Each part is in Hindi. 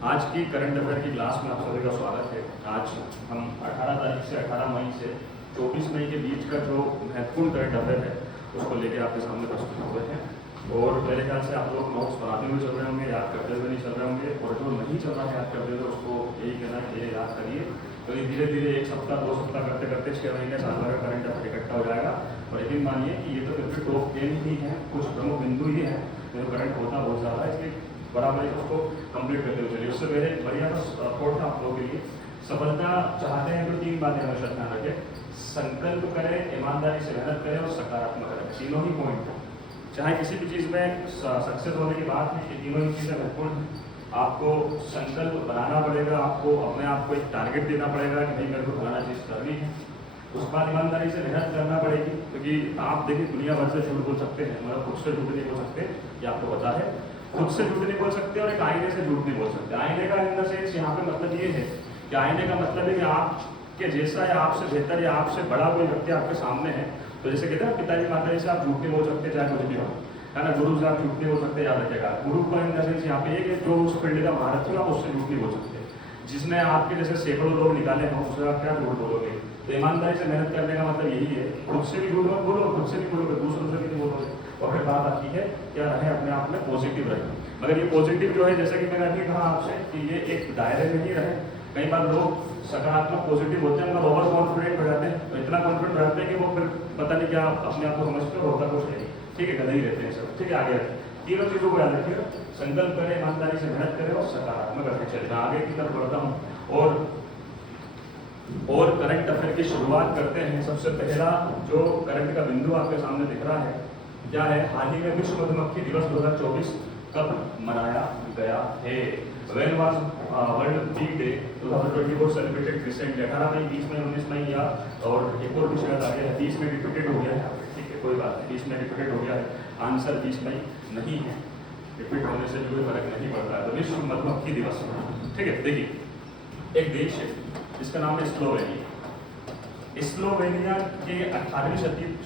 आज की करंट अफेयर की क्लास में आप सभी का स्वागत है। आज हम 18 तारीख से 18 मई से 24 मई के बीच का जो महत्वपूर्ण करंट अफेयर है उसको लेकर आपके सामने प्रस्तुत हुए हैं। और मेरे ख्याल से आप लोग नोट्स बनाते हुए चल रहे होंगे, याद करते हुए नहीं चल रहे होंगे, और जो नहीं चल रहा है याद करते हुए उसको यही कहना है ये याद करिए। तो ये धीरे धीरे 1 सप्ताह 2 सप्ताह करते करते 6 महीने साल भर का करंट अफेयर इकट्ठा हो जाएगा। और यकीन मानिए कि ये तो फिर टॉप 10 ही हैं, कुछ प्रमुख बिंदु ही हैं जो करंट होता बहुत ज़्यादा है, इसलिए बराबर उसको कंप्लीट करते हुए चलिए। उससे पहले बढ़िया थॉट था आप लोगों के लिए। सफलता चाहते हैं तो 3 बातें हमेशा ध्यान रखें, संकल्प करें, ईमानदारी से मेहनत करें और सकारात्मक रहें। तीनों ही पॉइंट, चाहे किसी भी चीज़ में सक्सेस होने की बात है, ये तीनों ही चीज़ें महत्वपूर्ण हैं। आपको संकल्प बनाना पड़ेगा, आपको अपने आप को एक टारगेट देना पड़ेगा कि भाई मेरे को फलाना चीज़ करनी है। उसके बाद ईमानदारी से मेहनत करना पड़ेगी, क्योंकि आप देखिए दुनिया भर से झूठ बोल सकते हैं, मतलब खुद से झूठ नहीं बोल सकते, ये आपको पता है। खुद से झूठ नहीं बोल सकते और एक आईने से झूठ नहीं बोल सकते। आईने का इन द सेंस यहाँ पे मतलब ये है कि आईने का मतलब है कि आपके जैसा या आपसे बेहतर या आपसे बड़ा कोई व्यक्ति आपके सामने है। तो जैसे कहते हैं पिताजी माताजी से आप झूठ नहीं बोल सकते, चाहे कुछ भी हो, है ना। गुरु से आप झूठ नहीं बोल सकते, याद रखिएगा। गुरु का इन द सेंस यहाँ पे एक जो उस फील्ड का महारत है आप उससे झूठ नहीं बोल सकते। जिसने आपके जैसे सैकड़ों लोग निकाले हों उससे आप क्या झूठ बोलोगे। तो ईमानदारी से मेहनत करने का मतलब यही है, खुद से भी झूठ मत बोलो, खुद से भी बोलोगे, दूसरों से भी नहीं बोलोगे। और फिर बात आती है क्या रहे अपने आप में पॉजिटिव रहे। मगर ये पॉजिटिव जो है, जैसा कि मैंने अभी कहा आपसे कि ये एक दायरे में ही रहे। कई बार लोग सकारात्मक पॉजिटिव होते हैं मगर ओवर कॉन्फिडेंट हो जाते हैं, तो इतना कॉन्फिडेंट हो जाते हैं कि वो फिर पता नहीं क्या अपने आप को समझते हो, होता कुछ नहीं। ठीक है, गधे ही रहते हैं सब। ठीक है, आगे तीनों चीज़ों को याद रखिएगा, संकल्प करें, ईमानदारी से मेहनत करें और सकारात्मक रखें। चलिए आगे की तरफ बढ़ता हूँ और करंट अफेयर की शुरुआत करते हैं। सबसे पहला जो करंट का बिंदु आपके सामने दिख रहा है क्या है, हाल ही में विश्व मधुमक्खी दिवस 2024 कब मनाया गया है। When was World Bee Day 2024 celebrated recently? 18 मई, 20 मई, 19 मई या और एक और भी शायद आ गया है, 20 में रिपीटेड हो गया है। ठीक है, कोई बात नहीं, 20 में रिपीटेड हो गया है। आंसर 20 मई नहीं है, रिपीट होने से कोई फर्क नहीं पड़ता है। तो विश्व मधुमक्खी दिवस, ठीक है। देखिए एक देश है जिसका नाम है स्लोवेनिया। स्लोवेनिया के 18वीं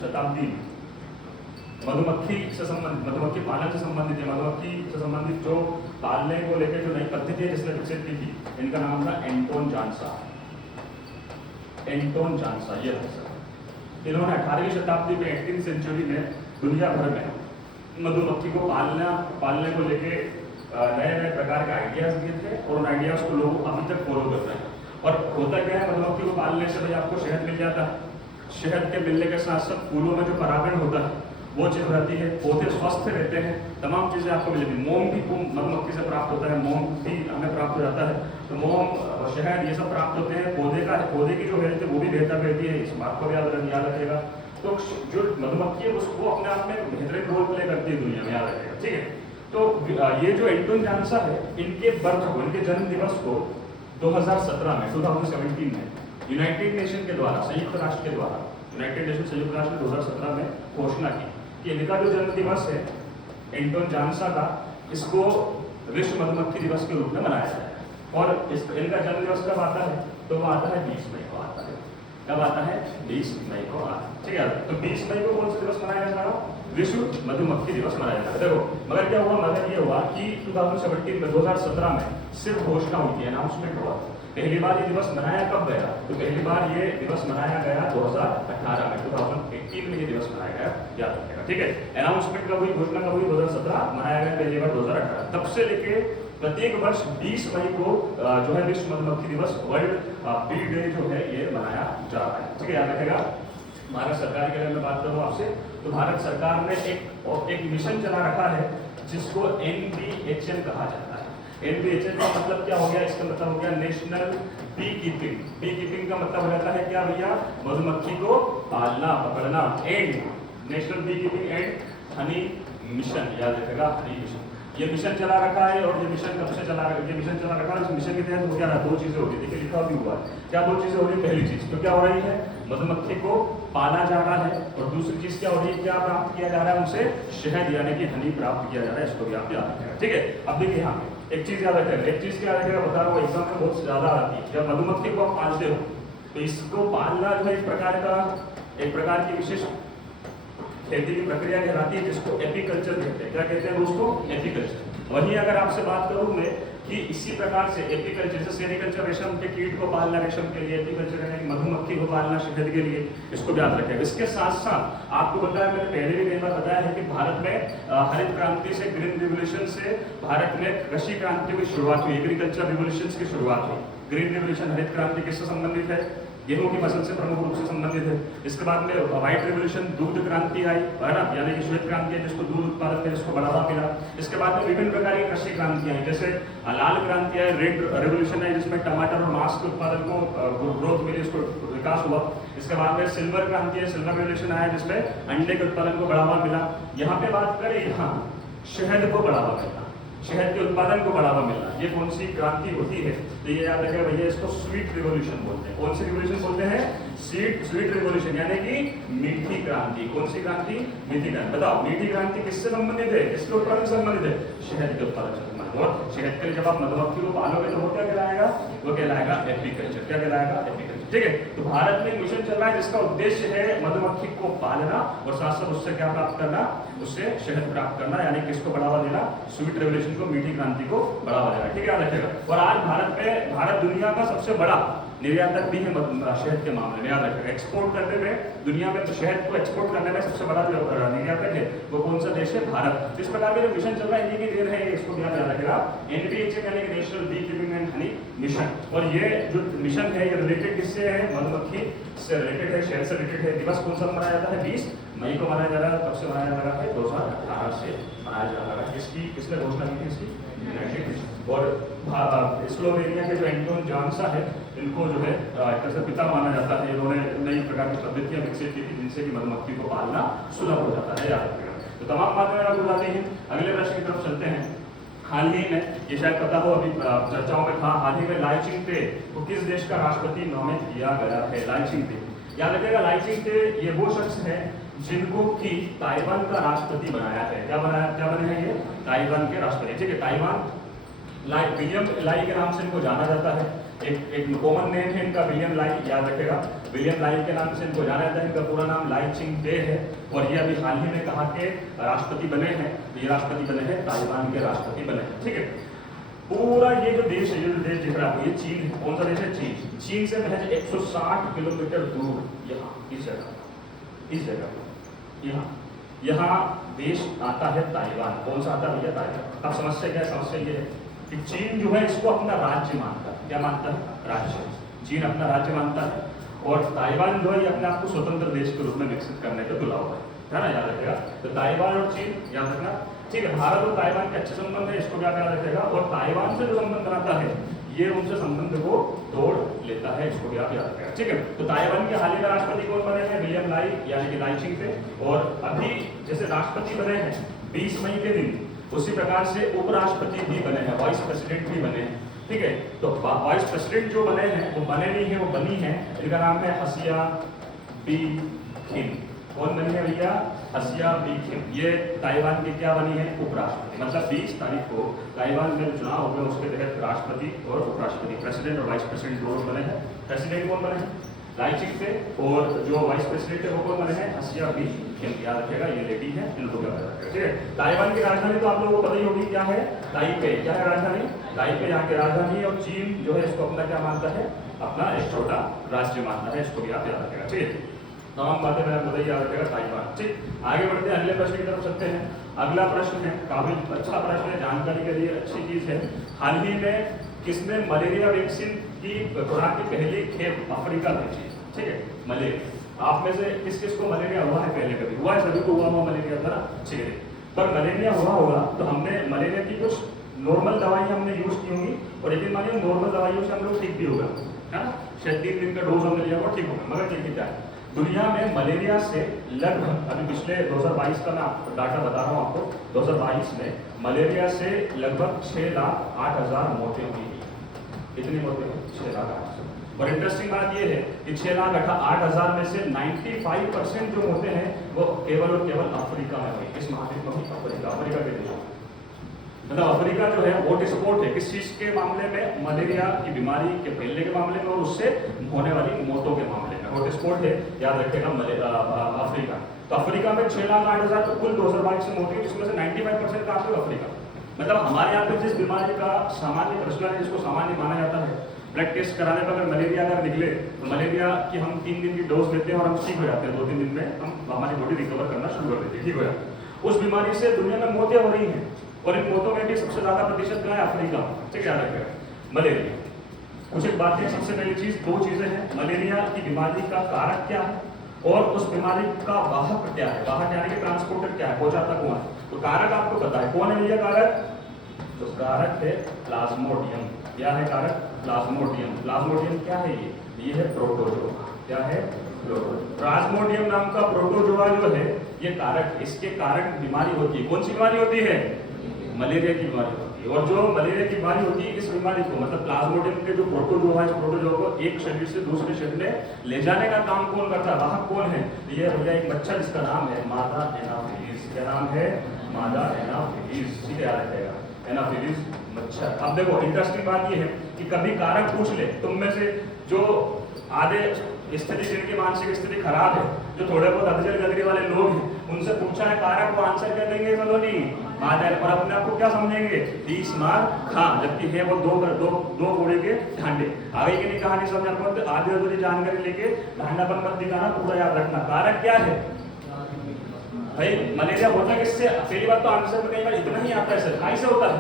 शताब्दी में मधुमक्खी से संबंधित, मधुमक्खी पालन से संबंधित है, मधुमक्खी से संबंधित जो पालने को लेकर जो नई पद्धति है जिसने विकसित की थी, इनका नाम था एंटोन जानसा। एंटोन जानसा ये है सर। इन्होंने 18वीं शताब्दी में 18वीं सेंचुरी में दुनिया भर में मधुमक्खी को पालने को लेके नए नए प्रकार के आइडियाज दिए थे और उन आइडियाज को लोग अभी तक फॉलो कर रहे हैं। और होता क्या है, मधुमक्खी को पालने से भाई आपको शहद मिल जाता है, शहद के मिलने के साथ साथ फूलों में जो परागण होता है वो चीज़ रहती है, पौधे स्वस्थ रहते हैं, तमाम चीज़ें आपको मिलेगी। मोम भी मधुमक्खी से प्राप्त होता है, मोम भी हमें प्राप्त हो जाता है। तो मोम, शहद, ये सब प्राप्त होते हैं। पौधे की जो हेल्थ है वो भी बेहतर रहती है, इस बात को भी याद रखिएगा। तो जो मधुमक्खी है उसको अपने आप में बेहतरीन रोल प्ले करती है दुनिया में, याद रखिएगा। ठीक है, तो ये जो एंटोन जानसा है, इनके बर्थ को, इनके जन्म दिवस को 2017 में 2017 में यूनाइटेड नेशन के द्वारा, संयुक्त राष्ट्र के द्वारा, यूनाइटेड नेशन संयुक्त राष्ट्र ने 2017 में घोषणा की कि इनका जो जन्म दिवस है एंटोन जानसा का, इसको विश्व मधुमक्खी दिवस के रूप में मनाया जाए। और इनका जन्म दिवस कब आता है, तो वो आता है 20 मई को आता है। कब आता है, 20 मई को आता है। ठीक है, तो 20 मई को कौन सा दिवस मनाया जा रहा है, विश्व मधुमक्खी दिवस मनाया जा रहा है। देखो मगर क्या हुआ, मगर ये हुआ कि 2017 में सिर्फ घोषणा हुई थी, अनाउंसमेंट हुआ। पहली बार ये दिवस मनाया कब गया, तो पहली बार ये दिवस मनाया गया 2018 में, 2018 में ये दिवस मनाया गया, याद रखिएगा। ठीक है, अनाउंसमेंट कब हुई, घोषणा कब हुई, 2017, मनाया गया पहली बार 2018। तब से लेके प्रत्येक वर्ष 20 मई को जो है विश्व मधुमक्खी दिवस, वर्ल्ड बी डे जो है ये मनाया जा रहा है। ठीक है, याद रखिएगा। भारत सरकार के बारे में बात करूँ आपसे, तो भारत सरकार ने एक मिशन चला रखा है जिसको NBHN कहा जाता है। NBHN का मतलब क्या हो गया, इसका मतलब हो गया national bee keeping. Bee keeping का मतलब हो जाता है क्या भैया, मधुमक्खी को पालना, पकड़ना। And national bee keeping and honey mission, याद रखेगा, हनी मिशन। ये मिशन चला रखा है। और ये मिशन कब से चला रखा है, ये मिशन चला रखा है, इस मिशन के तहत हो क्या रहा है, 2 चीजें हो रही है। देखिए लिखा भी हुआ है, क्या 2 चीजें हो रही है। पहली चीज तो क्या हो रही है, मधुमक्खी को पाला जा रहा है, और दूसरी चीज क्या हो रही है, क्या प्राप्त किया जा रहा है उनसे, शहद यानी कि हनी प्राप्त किया जा रहा है। इसको भी आप याद रखेगा। ठीक है, अब देखिए यहाँ पे एक चीज याद रखेगा, एक चीज क्या याद रखेगा, बता रहा हूँ, एग्जाम में बहुत ज्यादा आती है। जब मधुमक्खी को आप पालते हो तो इसको पालना जो है एक प्रकार की विशेष खेती की प्रक्रिया कहलाती है, जिसको एपीकल्चर कहते हैं। क्या कहते हैं उसको, एपीकल्चर। वहीं अगर आपसे बात करूं मैं कि इसी प्रकार से एपीकल्चर, जैसे सेरिकल्चर रेशम के कीट को पालना रेशम के लिए, एपीकल्चर यानी मधुमक्खी को पालना शहद के लिए, इसको भी याद रखें। इसके साथ साथ आपको बताया, मैंने पहले भी कई बार बताया है कि भारत में हरित क्रांति से, ग्रीन रिवोल्यूशन से भारत में कृषि क्रांति की शुरुआत हुई, एग्रीकल्चर रिवोल्यूशन की शुरुआत हुई। ग्रीन रिवोल्यूशन हरित क्रांति किससे संबंधित है? गेहूं की फसल से प्रमुख रूप से संबंधित है। इसके बाद में व्हाइट रिवोल्यूशन दुग्ध क्रांति आई, है ना, यानी कि श्वेत क्रांति है जिसको दूध उत्पादन में जिसको बढ़ावा मिला। इसके बाद में विभिन्न प्रकार की कृषि क्रांति आई, जैसे लाल क्रांति आई, रेड रिवोल्यूशन है जिसमें टमाटर और मांस के उत्पादन को ग्रोथ मिली, इसको विकास हुआ। इसके बाद में सिल्वर क्रांति है, सिल्वर रिवोल्यूशन आया जिसमें अंडे के उत्पादन को बढ़ावा मिला। यहाँ पे बात करें, यहाँ शहद को बढ़ावा मिलना, शहद के उत्पादन को बढ़ावा मिलना, ये कौन सी क्रांति होती है? तो ये याद रखेगा भैया, इसको स्वीट रिवोल्यूशन बोलते हैं। कौन सी रिवोल्यूशन बोलते हैं? स्वीट रिवोल्यूशन, यानी कि मीठी क्रांति। कौन सी क्रांति? मीठी क्रांति। बताओ, मीठी क्रांति किससे संबंधित है? किसके उत्पादन से संबंधित है? शहद के उत्पादन से संबंधित। और शहद के लिए जब आप मधुमक्खी को पालोगे तो वो क्या कहलाएगा? वो कहलाएगा एपीकल्चर। क्या कहलाएगा? एपीकल्चर। ठीक है, तो भारत में एक मिशन चल रहा है जिसका उद्देश्य है मधुमक्खी को पालना और साथ साथ उससे क्या प्राप्त करना? उससे शहद प्राप्त करना, यानी किसको बढ़ावा देना? स्वीट रेवोल्यूशन को, मीठी क्रांति को बढ़ावा देना। ठीक है, याद रखिएगा। और आज भारत दुनिया का सबसे बड़ा निर्यातक भी है शहद के मामले में, याद रखिएगा। एक्सपोर्ट करने में, दुनिया में शहद को एक्सपोर्ट करने में सबसे बड़ा जो निर्यातक है वो कौन सा देश है? भारत। इस प्रकार का जो मिशन चल रहा है इन्हीं की देन है, इसको ध्यान रखिएगा। NBHM यानी कि national bee keeping and honey mission. और ये जो मिशन है ये रिलेटेड किससे है? मधुमक्खी से रिलेटेड है, शहद से रिलेटेड है। दिवस कौन सा मनाया जाता है? 20 मई को मनाया जा रहा है। कब से मनाया जा रहा है? 2018 से मनाया जा रहा है। किसने घोषणा की थी इसकी? United nation. और स्लोवेनिया के जो एंटोन जानसा है, इनको जो है एक तरह से पिता माना जाता है। इन्होंने नई प्रकार की पद्धतियां विकसित की थी जिनसे कि मधुमक्खी को पालना सुलभ हो जाता है, याद रखिएगा। तो तमाम बातें आप बताते हैं। अगले प्रश्न की तरफ चलते हैं। हाल ही में, ये शायद पता हो, अभी चर्चाओं में था, हाल ही में लाई चिंगते को किस देश का राष्ट्रपति नामित किया गया है? लाई चिंगते, याद रखिएगा। लाई चिंगते ये वो शख्स है जिनको कि ताइवान का राष्ट्रपति बनाया है। क्या बने हैं ये? ताइवान के राष्ट्रपति। ठीक है, ताइवान विलियम लाई के नाम से इनको जाना जाता है। एक कॉमन नेम है इनका विलियम लाई, याद रखेगा। विलियम लाई के नाम से इनको जाना जाता है। इनका पूरा नाम लाई चिंगते है और ये अभी हाल ही में कहा के राष्ट्रपति बने हैं। ये राष्ट्रपति बने हैं, ताइवान के राष्ट्रपति बने हैं। ठीक है, पूरा ये जो देश है, ये जो देश दिख रहा है, ये चीन है। कौन सा देश है? चीन। चीन से महज 160 किलोमीटर दूर, यहाँ इस जगह यहाँ देश आता है ताइवान। कौन सा आता है भैया? ताइवान। अब समस्या क्या है? समस्या ये है कि चीन जो है इसको अपना राज्य मानता है। क्या मानता है? राज्य। चीन अपना राज्य मानता है और ताइवान जो है ये अपने आप को स्वतंत्र देश के रूप में विकसित करने पे तुला हुआ है ना, याद रखेगा। तो ताइवान और चीन याद रखना। ठीक है, भारत और ताइवान के अच्छे संबंध है, इसको क्या याद रखेगा। और ताइवान से जो संबंध बनाता है ये उनसे संबंध को तोड़ लेता है, इसको भी आप याद रखेगा। ठीक है, तो ताइवान के हाल ही में राष्ट्रपति कौन बने हैं? विलियम लाई, यानी कि लाई चिंगते। और अभी जैसे राष्ट्रपति बने हैं 20 मई के दिन, उसी प्रकार से उपराष्ट्रपति भी बने हैं, वाइस प्रेसिडेंट भी बने हैं। ठीक है, तो वाइस प्रेसिडेंट जो बने हैं वो बने नहीं है, वो बनी है। इनका नाम है हसिया बी खिम। कौन बनी है भैया? हसिया बी खिम। ये ताइवान की क्या बनी है? उपराष्ट्रपति। मतलब 20 तारीख को ताइवान में चुनाव हो गए, उसके तहत राष्ट्रपति और उपराष्ट्रपति, प्रेसिडेंट और वाइस प्रेसिडेंट दोनों बने हैं। प्रेसिडेंट कौन बने हैं? लाई चिंगते। और जो वाइस प्रेसिडेंट है वो कौन बने हैं? हसिया बी खिम। याद रखेगा, ये लेडी है, इनको क्या रखेगा। ठीक है, ताइवान की राजधानी तो आप लोगों को पता ही होगी, क्या है? ताइपे। क्या है राजधानी? ताइपे यहाँ की राजधानी है। और चीन जो है इसको अपना क्या मानता है? अपना एक छोटा राज्य मानता है, इसको भी आप याद रखेगा। ठीक है, तमाम बातें मैंने बताई, याद रखेगा ताइवान। ठीक, आगे बढ़ते हैं, अगले प्रश्न की तरफ चलते हैं। अगला प्रश्न है, काफी अच्छा प्रश्न है, जानकारी के लिए अच्छी चीज है। हाल ही में किसने मलेरिया वैक्सीन की खुराक की पहली खेप अफ्रीका भेजी? ठीक है, मलेरिया। आप में से किस किस को मलेरिया हुआ है? पहले कभी हुआ है? सभी को हुआ मलेरिया था ना? ठीक है, पर मलेरिया हुआ होगा तो हमने मलेरिया की कुछ नॉर्मल दवाई हमने यूज की होंगी और यदि मानिए नॉर्मल दवाइयों से हम लोग ठीक भी होगा, है ना, शायद 3 दिन का डोज हमने लिया वो ठीक होगा। मगर ठीक है, दुनिया में मलेरिया से लगभग, अभी पिछले 2022 का मैं डाटा बता रहा हूँ आपको, 2022 में मलेरिया से लगभग 6,08,000 मौतें हुई। कितनी मौतें हुई? 6,08,000। और इंटरेस्टिंग बात यह है कि 6,08,000 में से 95% जो मौतें हैं वो केवल और केवल अफ्रीका में हुई। किस महाद्वीप में हुई? अफ्रीका के देशों। मतलब अफ्रीका जो है हॉट स्पॉट है किस चीज के मामले में? मलेरिया की बीमारी के फैलने के मामले में और उससे होने वाली मौतों के मामले में हॉट स्पॉट है, याद रखेगा अफ्रीका। तो अफ्रीका में 6,08,000 तो कुल 2022 से मौत हुई, जिसमें से 95% कहाँ से? अफ्रीका। मतलब हमारे यहाँ पे जिस बीमारी का सामान्य प्रश्न है, जिसको सामान्य माना जाता है, ब्लड टेस्ट कराने पर अगर मलेरिया अगर निकले तो मलेरिया की हम 3 दिन की डोज देते हैं और हम ठीक हो जाते हैं। 2-3 दिन में हम हमारी बॉडी रिकवर करना शुरू कर देती है, ठीक हो जाता है। उस बीमारी से दुनिया में मौतें हो रही हैं और इन मौतों में भी सबसे ज्यादा प्रतिशत कहाँ है? अफ्रीका। ठीक है, याद रखेगा मलेरिया। कुछ एक बातें, सबसे पहली चीज, 2 चीजें हैं। मलेरिया की बीमारी का कारक क्या है और उस बीमारी का वाहक क्या है? वाहक यानी कि ट्रांसपोर्टर क्या है, पहुंचाता कौन है? तो कारक आपको पता है, कौन है भैया कारक? तो कारक है प्लाज्मोडियम। क्या है कारक? प्लाज्मोडियम। प्लाज्मोडियम क्या है? ये है प्रोटोजोआ। क्या है? प्लाज्मोडियम नाम का प्रोटोजोआ जो है ये कारक, इसके कारण बीमारी होती है। कौन सी बीमारी होती है? मलेरिया की बीमारी होती है। और जो मलेरिया की बीमारी होती है, इस बीमारी को मतलब प्लाज्मोडियम के जो प्रोटोजोआ है, इस प्रोटोजोआ को एक शरीर से दूसरे शरीर में ले जाने का काम कौन करता है? वाहक कौन है? ये भैया एक मच्छर जिसका नाम है मादा एनाफिलीज। क्या नाम है? मादा एनाफिलीज। ठीक है, याद रखिएगा, एनाफिलीज मच्छर। अब देखो इंटरेस्टिंग बात ये है कि कभी कारक पूछ ले तुम में से जो आधे स्थिति जिनकी मानसिक स्थिति खराब है, जो थोड़े बहुत अधजल गगरी वाले लोग हैं, उनसे पूछा है कारक को, आंसर क्या देंगे? चलो नहीं मादा। और अपने आप को क्या समझेंगे? 30 मार खा, जबकि है वो दो घोड़े के ढांडे। आगे की नहीं कहानी समझ आपको, आधी अधूरी जानकारी लेके ढांडापन मत दिखाना, पूरा याद रखना। कारक क्या है भाई? मलेरिया होता किससे? पहली बात तो आंसर में कई बार इतना ही आता है सर, खाई से होता है।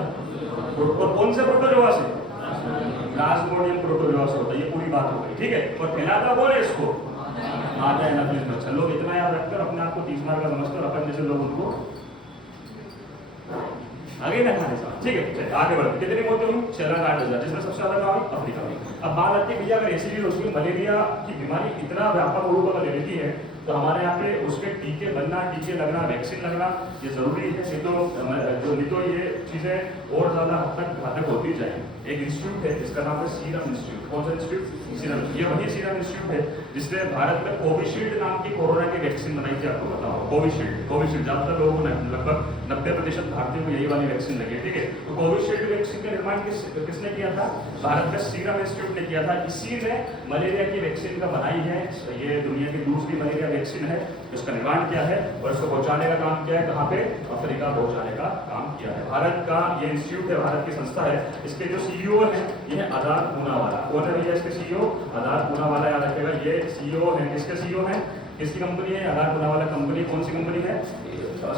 और कौन से प्रोटोजोआ से? प्लाज्मोडियम प्रोटोजोआ से होता है। ये पूरी बात हो गई, ठीक है। और फैलाता कौन है इसको? मादा एनाफिलीज मच्छर। लोग इतना याद रखकर अपने आप को 30 मार का समझते और अपन जैसे लोग उनको आगे ना खाने से। ठीक है, आगे बढ़ते। कितनी मौतें हुई? 6,08,000, जिसमें सबसे ज्यादा कहाँ हुई? अफ्रीका में। अब बात आती है भैया, अगर ऐसी चीज होती है, मलेरिया की बीमारी इतना व्यापक रूप अगर ले लेती है तो हमारे यहाँ पे उसके टीके बनना, टीके लगना, वैक्सीन लगना ये जरूरी है। नहीं तो ये चीजें और ज्यादा हद तक घातक होती जाएंगी। एक इंस्टीट्यूट है जिसका नाम है सीरम इंस्टीट्यूट। कौन सा इंस्टीट्यूट? सीरम। ये वही सीरम इंस्टीट्यूट है जिसने भारत में कोविशील्ड नाम की कोरोना की वैक्सीन बनाई थी। आपको बताओ, कोविशील्ड ज्यादातर लोगों को लगभग 90% भारतीयों को यही वाली वैक्सीन लगी है, ठीक है। तो कोविशील्ड वैक्सीन का निर्माण किसने किया था? भारत का सीरम इंस्टीट्यूट ने किया था। इसी ने मलेरिया की वैक्सीन का बनाई है। ये दुनिया की दूसरी मलेरिया वैक्सीन है, इसका निर्माण किया है और इसको पहुंचाने का काम किया है कहाँ पे? अफ्रीका पहुंचाने का काम किया है। भारत का ये इंस्टीट्यूट है, भारत की संस्था है। इसके जो सीईओ है ये है आधार पूनावाला। कौन है भैया इसके सीईओ? आधार पूनावाला, याद रखेगा। ये सीईओ है, किसके सीईओ है? किसकी कंपनी है? आधार पूनावाला कंपनी। कौन सी कंपनी है?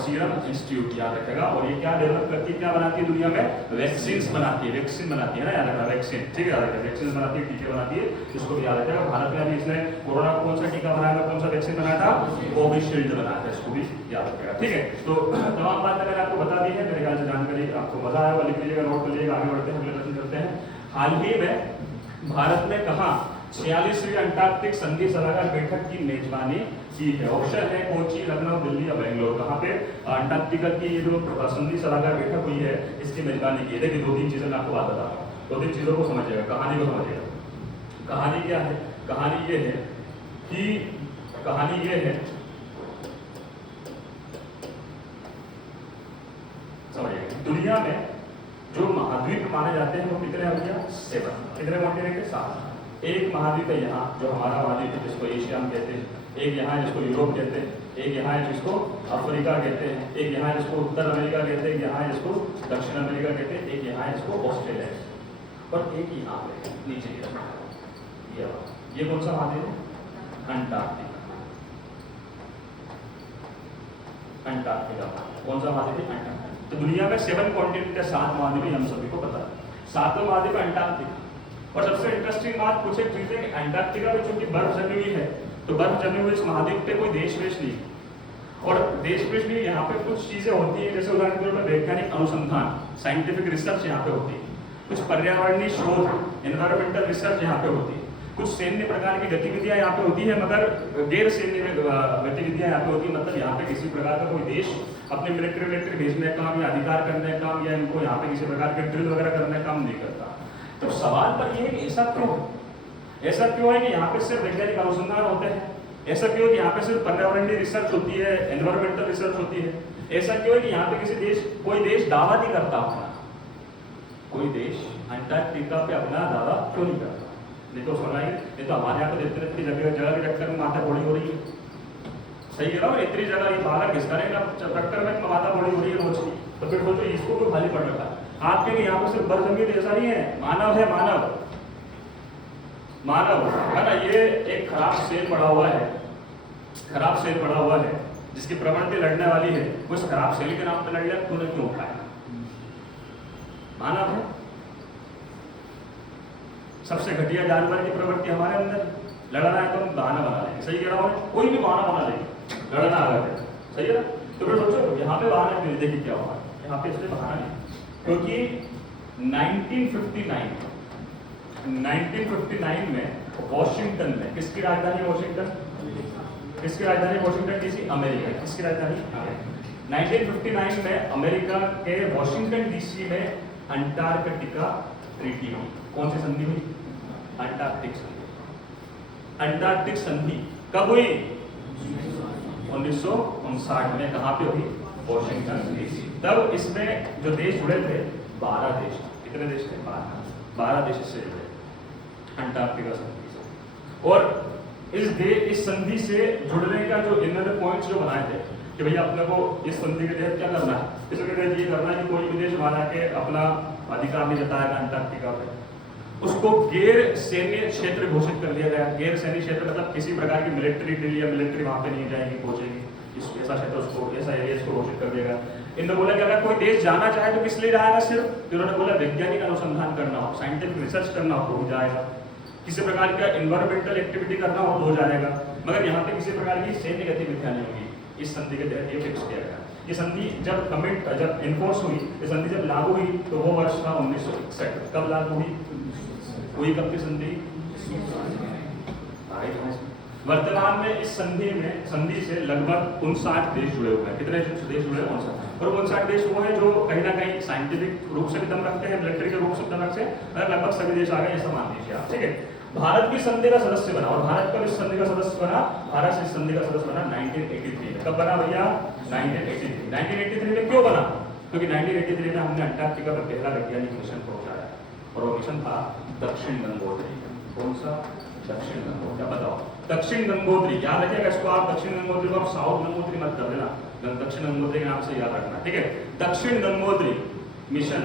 सीरम इंस्टीट्यूट, याद रखेगा। और ये क्या डेवलप करती है, क्या बनाती है दुनिया में? वैक्सीन बनाती है। वैक्सीन बनाती है ना, याद रखना, वैक्सीन। ठीक है, याद रखेगा, वैक्सीन बनाती है, टीके बनाती है, इसको भी याद रखेगा। भारत में अभी इसने कोरोना को कौन सा टीका बनाया था, कौन सा वैक्सीन बनाया था? कोविशील्ड बनाया था, इसको भी याद रखेगा। ठीक है, तो तमाम बातें मैंने आपको बता दी है। मेरे ख्याल से जानकारी आपको मजा आया, लिख लीजिएगा, नोट कर लीजिएगा। आगे बढ़ते हैं, अगले प्रश्न करते हैं। हाल ही में भारत ने कहा 46वीं अंटार्कटिक संधि सलाहकार बैठक की मेजबानी की है? ऑप्शन है कोची, लखनऊ, दिल्ली या बेंगलोर। कहाँ पे? अंटार्कटिका की ये जो संधि सलाहकार बैठक हुई है, इसकी मेजबानी की है। देखिए 2-3 चीजें मैं आपको बात बता रहा हूँ, 2-3 चीजों को समझिएगा, कहानी को समझिएगा। कहानी क्या है? कहानी ये है समझिएगा, दुनिया में जो महाद्वीप माने जाते हैं वो कितने हैं भैया? 7। कितने कॉन्टिनेंट है? 7। एक महाद्वीप है यहाँ, जो हमारा महाद्वीप है, जिसको एशिया हम कहते हैं। एक यहाँ है जिसको यूरोप कहते हैं। एक यहाँ है जिसको अफ्रीका कहते हैं। एक यहाँ है जिसको उत्तर अमेरिका कहते हैं। एक यहाँ है जिसको दक्षिण अमेरिका कहते हैं। एक यहाँ है जिसको ऑस्ट्रेलिया कहते हैं। और एक यहाँ पे नीचे ये कौन सा महाद्वीप है? अंटार्कटिका। कौन सा महाद्वीप है? अंटार्कटिका। तो दुनिया में 7 कॉन्टिनेंट है, 7 महाद्वीप, हम सभी को पता है। 7वां महाद्वीप अंटार्कटिका। और सबसे इंटरेस्टिंग बात कुछ एक चीज है कि अंटार्कटिका में चूंकि बर्फ जमी हुई है, तो बर्फ जमी हुई इस महाद्वीप पे कोई देश वेश नहीं, और देश वेश नहीं, यहाँ पे कुछ चीजें होती है, जैसे उदाहरण के तौर पर वैज्ञानिक अनुसंधान, साइंटिफिक रिसर्च यहाँ पे होती है, कुछ पर्यावरणीय शोध, एनवायरमेंटल रिसर्च यहाँ पे होती है, कुछ सैन्य प्रकार की गतिविधियां यहाँ पे होती है, मगर गैर सैन्य गतिविधियां यहाँ पे होती है। मतलब यहाँ पे किसी प्रकार का कोई देश अपने मिलिट्री भेजने का काम या अधिकार करने का काम, या इनको यहाँ पे किसी प्रकार के ड्रिल वगैरह करने का काम नहीं करता। तो सवाल पर यह है कि ऐसा क्यों है? ऐसा क्यों है कि यहाँ पे सिर्फ वैज्ञानिक अनुसंधान होते हैं? ऐसा क्यों है कि यहाँ पे सिर्फ पर्यावरणीय रिसर्च होती है, एनवायरमेंटल रिसर्च होती है? ऐसा क्यों है कि यहाँ पे कोई देश दावा नहीं करता अपना? कोई देश अंटार्कटिका पे अपना दावा क्यों नहीं करता? नहीं तो सुनाइए, नहीं तो हमारे यहाँ पे इतनी जगह के चक्कर में माथा बड़ी हो रही है। सही है ना? इतनी जगह ये बाहर घिसका रहे हैं, चक्कर में माथा बड़ी हो रही है रोज की। तो फिर सोचो इसको क्यों खाली पड़ रखा है? आपके लिए यहाँ पर सिर्फ बरजमीन ऐसा नहीं है, मानव है, मानव मानव है ना। ये एक खराब सेल पड़ा हुआ है, खराब सेल पड़ा हुआ है जिसकी प्रवृत्ति लड़ने वाली है, वो इस खराब सेल के नाम पे लड़ लिया, तूने क्यों उठाया? मानव है, सबसे घटिया जानवर की प्रवृत्ति हमारे अंदर। लड़ना है तो हम बहाना बना लेंगे, सही कह रहा हूँ, कोई भी बहाना बना लेंगे, लड़ना अगर है, सही है ना। तो फिर सोचो यहाँ पे बहाना नहीं, देखिए क्या हुआ यहाँ पे, इसलिए बहाना नहीं क्योंकि 1959 में वॉशिंगटन में, किसकी राजधानी वॉशिंगटन, किसकी राजधानी वॉशिंगटन डीसी, अमेरिका, किसकी राजधानी, 1959 में अमेरिका के वॉशिंगटन डीसी में अंटार्कटिका ट्रीटी हुई। कौन सी संधि हुई? अंटार्कटिक संधि। अंटार्कटिक संधि कब हुई? 1959 में। कहाँ पे हुई? Washington DC. तब इसमें जो देश जुड़े थे 12 देश, कितने देश थे? 12 देश इससे जुड़े अंटार्कटिका संधि से। और इस संधि से जुड़ने का जो इनर पॉइंट्स जो बनाए थे कि भैया अपने को इस संधि के तहत क्या करना है, इसके तहत ये करना है कि कोई भी देश हमारा के अपना अधिकार नहीं जताएगा अंटार्कटिका पे, उसको गैर सैन्य क्षेत्र घोषित कर दिया गया। गैर सैन्य क्षेत्र मतलब किसी प्रकार की मिलिट्री ड्रिल या मिलिट्री वहां पे नहीं जाएगी, पहुंचेगी, ऐसा क्षेत्र उसको, ऐसा एरिया इसको घोषित कर दिया गया। इन्होंने बोला कि अगर कोई देश जाना चाहे तो किस लिए जाएगा? सिर्फ इन्होंने बोला वैज्ञानिक अनुसंधान करना हो, साइंटिफिक रिसर्च करना हो तो जाएगा, किसी प्रकार का एनवायरमेंटल एक्टिविटी करना हो तो जाएगा, मगर यहाँ पे किसी प्रकार की सैन्य गतिविधियां नहीं होगी। इस संधि के तहत ये फिक्स किया गया। ये संधि जब इन्फोर्स हुई, ये संधि जब लागू हुई तो वो वर्ष था 1961। कब लागू हुई कब की संधि? वर्तमान में इस संधि से लगभग 59 देश जुड़े हुए हैं। कितने देश जुड़े हैं? 59। और 59 देश वो हैं जो कहीं ना कहीं साइंटिफिक रूप से भी दम रखते हैं, मिलिट्री के रूप से दम रखते हैं, अगर लगभग सभी देश आ गए ऐसा मान लीजिए आप, ठीक है। भारत भी संधि का सदस्य बना, और भारत कब इस संधि का सदस्य बना? भारत इस संधि का सदस्य बना 1983 में। कब बना भैया? 1983 में। क्यों बना? क्योंकि 1983 में हमने अंटार्कटिका पर पहला वैज्ञानिक मिशन पहुंचाया, और वो मिशन था दक्षिण गंगोत्री। कौन सा? दक्षिण गंगोत्री। क्या बताओ? दक्षिण गंगोत्री, याद रखिएगा इसको आप, दक्षिण गंगोत्री को आप साउथ गंगोत्री मत कर देना, दक्षिण गंगोत्री के नाम से याद रखना, ठीक है। दक्षिण गंगोत्री मिशन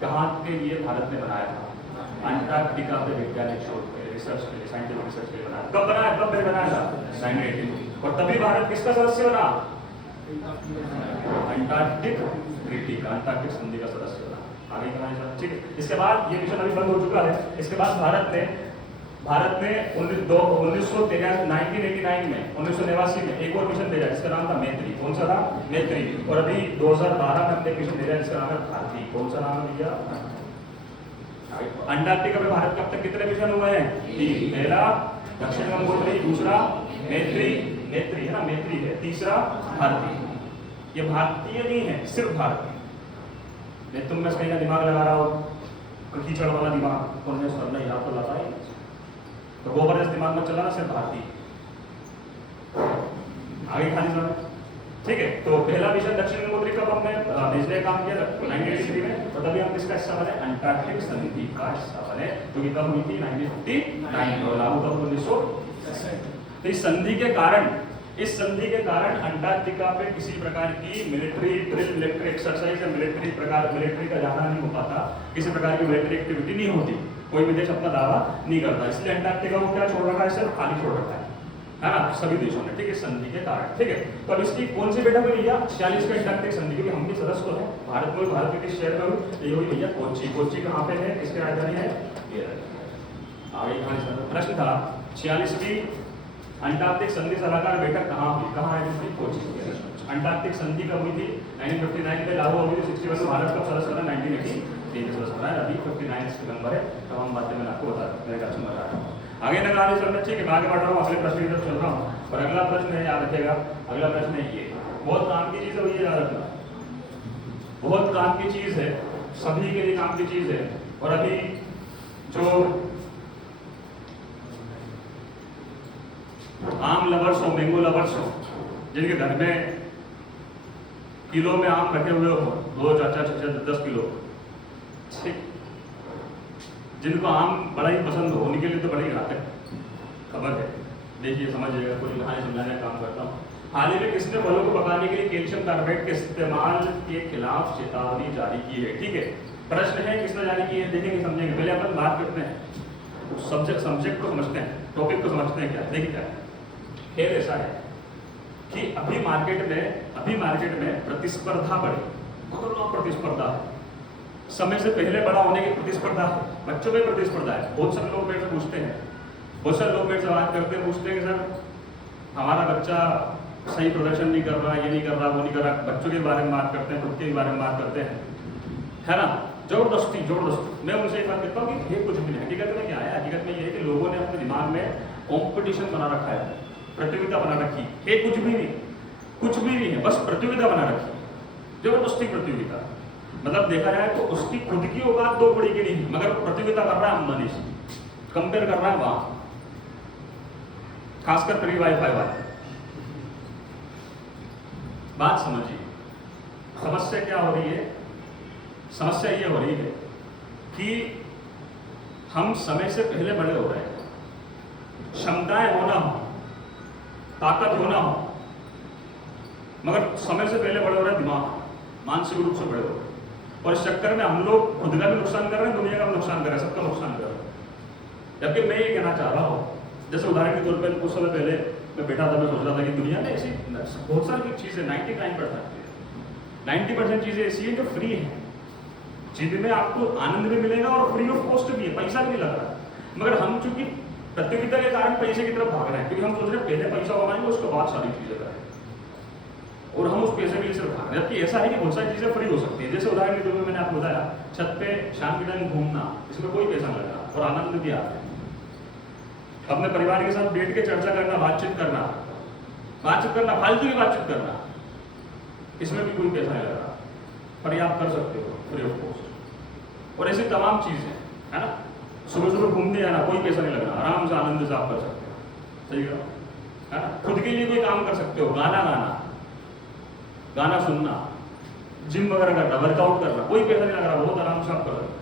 कहाँ के लिए भारत ने बनाया था? अंटार्कटिका पे वैज्ञानिक शोध के लिए, रिसर्च के लिए, साइंटिफिक रिसर्च के लिए बनाया। कब बनाया? कब बनाया था? 1982। और तभी भारत किसका सदस्य बना? अंटार्कटिक ट्रीटी का, अंटार्कटिक संधि का सदस्य बना। आगे कहा है, ठीक है। इसके बाद ये मिशन अभी बंद हो चुका है। इसके बाद भारत ने 1989 में 1989 में एक और मिशन भेजा जिसका नाम था मैत्री। कौन सा था? मैत्री। और अभी 2012 में हमने मिशन भेजा जिसका नाम है भारती। कौन सा नाम है भैया? अंटार्कटिका में भारत कब तक कितने मिशन हुए हैं? 3। पहला दक्षिण गंगोत्री, दूसरा मैत्री है ना, मैत्री है, तीसरा भारती। ये भारतीय नहीं है, सिर्फ भारतीय। नहीं तुम में कहीं का दिमाग लगा रहा हो, कीचड़ वाला दिमाग, और मैं सरना याद तो लाता ही, तो गोबर दिमाग में चला ना, सिर्फ भारतीय। आगे खाली समय, ठीक है। तो पहला मिशन दक्षिण गंगोत्री कब हमने भेजने का काम किया? 1983 में। और तभी हम किसका हिस्सा बने? अंटार्कटिक संधि का हिस्सा बने, जो कि कब हुई थी? 1959। और लागू कब? 1960। तो इस संधि के कारण अंटार्कटिका पे किसी प्रकार की मिलिट्री ड्रिल, मिलिट्री एक्सरसाइज या मिलिट्री का जाना नहीं हो पाता, किसी प्रकार की मिलिट्री एक्टिविटी नहीं होती, कोई भी देश अपना दावा नहीं करता। इसलिए अंटार्कटिका को क्या छोड़ रखा है? सिर्फ खाली छोड़ रखा है ना, सभी देशों ने, ठीक है, संधि के कारण, ठीक है। तो अब इसकी कौन सी बैठक हुई भैया? 46 में अंटार्कटिक संधि, क्योंकि हम भी सदस्य तो हैं भारत में। भारत के किस शहर में हुई? ये हुई भैया कोच्चि। कोच्चि कहाँ पे है? किसकी राजधानी है? आगे प्रश्न था 46वीं अंटार्कटिक संधि सलाहकार बैठक कहाँ हुई? कहाँ है? कोच्चि। अंटार्कटिक संधि कब हुई थी? 1959 में लागू हुई थी। 61 में भारत कब सदस्य बना? 1983 में सदस्य बना है। अभी 59 नंबर है। तब हम बातें मैं आपको बता मेरे का समझ आ रहा हूँ। आगे ना आगे चलना, ठीक है, मैं आगे बढ़ रहा हूँ, अगले प्रश्न की तरफ चल रहा हूँ। और अगला प्रश्न है, याद रखिएगा, अगला प्रश्न है ये, बहुत काम की चीज है भैया, याद रखना, बहुत काम की चीज है, सभी के लिए काम की चीज है। और अभी जो आम लवर्स हो, मैंगो लवर्स हो, जिनके घर में किलो में आम रखे हुए हो, 2, 4, 6, 10 किलो, ठीक, जिनको आम बड़ा ही पसंद हो, उनके लिए तो बड़ी घातक खबर है। देखिए समझिएगा, कोई कहानी समझाने का काम करता हूँ। हाल ही में किसने फलों को पकाने के लिए कैल्शियम कार्बाइड के इस्तेमाल के खिलाफ चेतावनी जारी की है? ठीक है, प्रश्न है किसने जारी की है, देखेंगे समझेंगे। पहले अपन बात करते हैं सब्जेक्ट को समझते हैं, टॉपिक को समझते हैं। क्या देखिए, क्या खेल ऐसा है कि अभी मार्केट में प्रतिस्पर्धा बढ़ी, खतरनाक प्रतिस्पर्धा है। समय से पहले बड़ा होने की प्रतिस्पर्धा है, बच्चों में प्रतिस्पर्धा है। बहुत सारे लोग मेरे से पूछते हैं, बहुत सारे लोग मेरे से बात करते हैं, पूछते हैं कि सर हमारा बच्चा सही प्रदर्शन नहीं कर रहा, ये नहीं कर रहा, वो नहीं कर रहा। बच्चों के बारे में बात करते हैं, खुद के बारे में बात करते हैं, है ना, जबरदस्ती। मैं उनसे एक बात कहता हूँ कि ये कुछ भी नहीं। हकीकत में क्या है, हकीकत में ये है कि लोगों ने अपने दिमाग में कॉम्पिटिशन बना रखा है, प्रतियोगिता बना रखी है। कुछ भी नहीं है, बस प्रतियोगिता बना रखी है, जबरदस्ती प्रतियोगिता। मतलब देखा जाए तो उसकी खुद की औकात दो बड़ी की नहीं, मगर प्रतियोगिता कर रहा है अंबानी से, कंपेयर कर रहा है वहां, खासकर फ्री वाईफाई वाले। बात समझिए, समस्या क्या हो रही है? समस्या ये हो रही है कि हम समय से पहले बड़े हो रहे हैं, क्षमताएं होना हो, ताकत होना हो, मगर समय से पहले बड़े हो रहे हैं दिमाग, मानसिक रूप से बड़े हो रहे हैं। और इस चक्कर में हम लोग खुद का भी नुकसान कर रहे हैं, दुनिया का भी नुकसान कर रहे हैं, सबका नुकसान कर रहे हैं। जबकि मैं ये कहना चाह रहा हूँ, जैसे उदाहरण के तौर पर कुछ समय पहले मैं बैठा था, मैं सोच रहा था कि दुनिया में ऐसी बहुत सारी चीज़ें 90% चीज़ें ऐसी हैं जो फ्री हैं, जिनमें आपको आनंद भी मिलेगा और फ्री ऑफ कॉस्ट भी है, पैसा भी नहीं लग रहा। मगर हम चूंकि प्रतियोगिता के कारण पैसे की तरफ भाग रहे हैं, क्योंकि हम सोच रहे हैं पहले पैसा कमाएंगे उसके बाद सारी चीज़ें करें, और हम उस पैसे के लिए सिर्फ भाग रहे हैं। जबकि ऐसा है कि बहुत सारी चीज़ें फ्री हो सकती है। जैसे उदाहरण के तौर पर मैंने आपको बताया, छत पे शाम के टाइम घूमना, इसमें कोई पैसा नहीं लग रहा और आनंद भी आता है। अपने परिवार के साथ बैठ के चर्चा करना, बातचीत करना, फालतू की बातचीत करना, इसमें भी कोई पैसा नहीं लग रहा, पर ये आप कर सकते हो फ्री ऑफ कॉस्ट। और ऐसी तमाम चीज़ें है ना, सुबह घूमने जाना, कोई पैसा नहीं लग रहा, आराम से आनंद से आप कर सकते हो, सही है ना। खुद के लिए कोई काम कर सकते हो, गाना सुनना, जिम वगैरह करना, वर्कआउट करना, कोई पैसा नहीं लग रहा, बहुत आराम से आप कर सकते हो,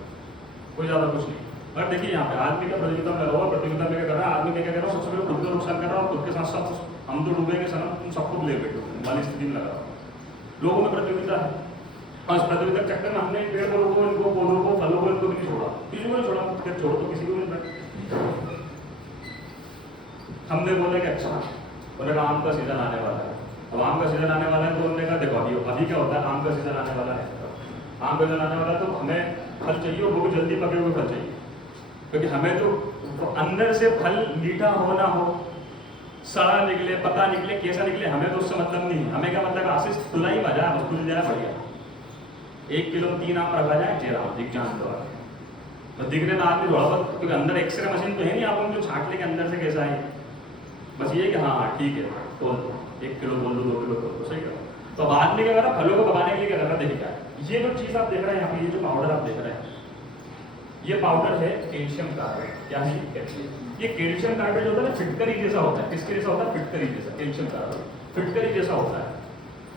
कोई ज़्यादा कुछ नहीं। और देखिए यहाँ पे आदमी का प्रतियोगिता में लगा हुआ, प्रतियोगिता में क्या कर रहा है, आदमी क्या कर रहा है, सबसे पहले खुद का नुकसान कर रहा है, और खुद के साथ साथ हम तो डूबेंगे सनम, तुम सब खुद ले बैठो वाली स्थिति में लगा। लोगों में प्रतियोगिता है, और इस प्रतियोगिता के चक्कर में हमने पेड़ पौधों को, इनको पौधों को, फलों को, इनको भी नहीं छोड़ा, किसी को नहीं छोड़ा, फिर छोड़ो तो किसी को नहीं छोड़ा। हमने बोला कि अच्छा, उन्होंने कहा आम का सीजन आने वाला है, अब आम का सीजन आने वाला है, तो उन्होंने कहा देखो अभी क्या होता है, आम का सीजन आने वाला है, आम का सीजन आने वाला है, तो हमें फल चाहिए, और वो भी जल्दी पके हुए फल चाहिए, क्योंकि हमें तो अंदर से फल मीठा होना हो, सड़ा निकले, पका निकले, कैसा निकले, हमें तो उससे मतलब नहीं। हमें क्या मतलब, आशीष खुला ही बजा, बस खुल जाए बढ़िया, 1 किलो 3 आम रखा जाए, चेहरा दिख जान दो, तो दिखने में आदमी थोड़ा बहुत, क्योंकि अंदर एक्सरे मशीन तो है नहीं, आप उनको छाट ले के अंदर से कैसा है, बस ये कि हाँ ठीक है, तो 1 किलो बोल दो, 2 किलो बोल दो, सही करो। तो अब आदमी क्या कर रहा, फलों को पकाने के लिए क्या कर रहा, देखिए क्या ये जो चीज़ आप देख रहे हैं यहाँ पे, ये जो पाउडर आप देख रहे हैं, ये पाउडर है कैल्शियम कार्बाइड। क्या है ये कैल्शियम कार्बाइड होता है ना, फिटकरी जैसा होता है। किसके जैसा होता है? फिटकरी जैसा। कैल्शियम कार्बाइड फिटकरी जैसा होता है,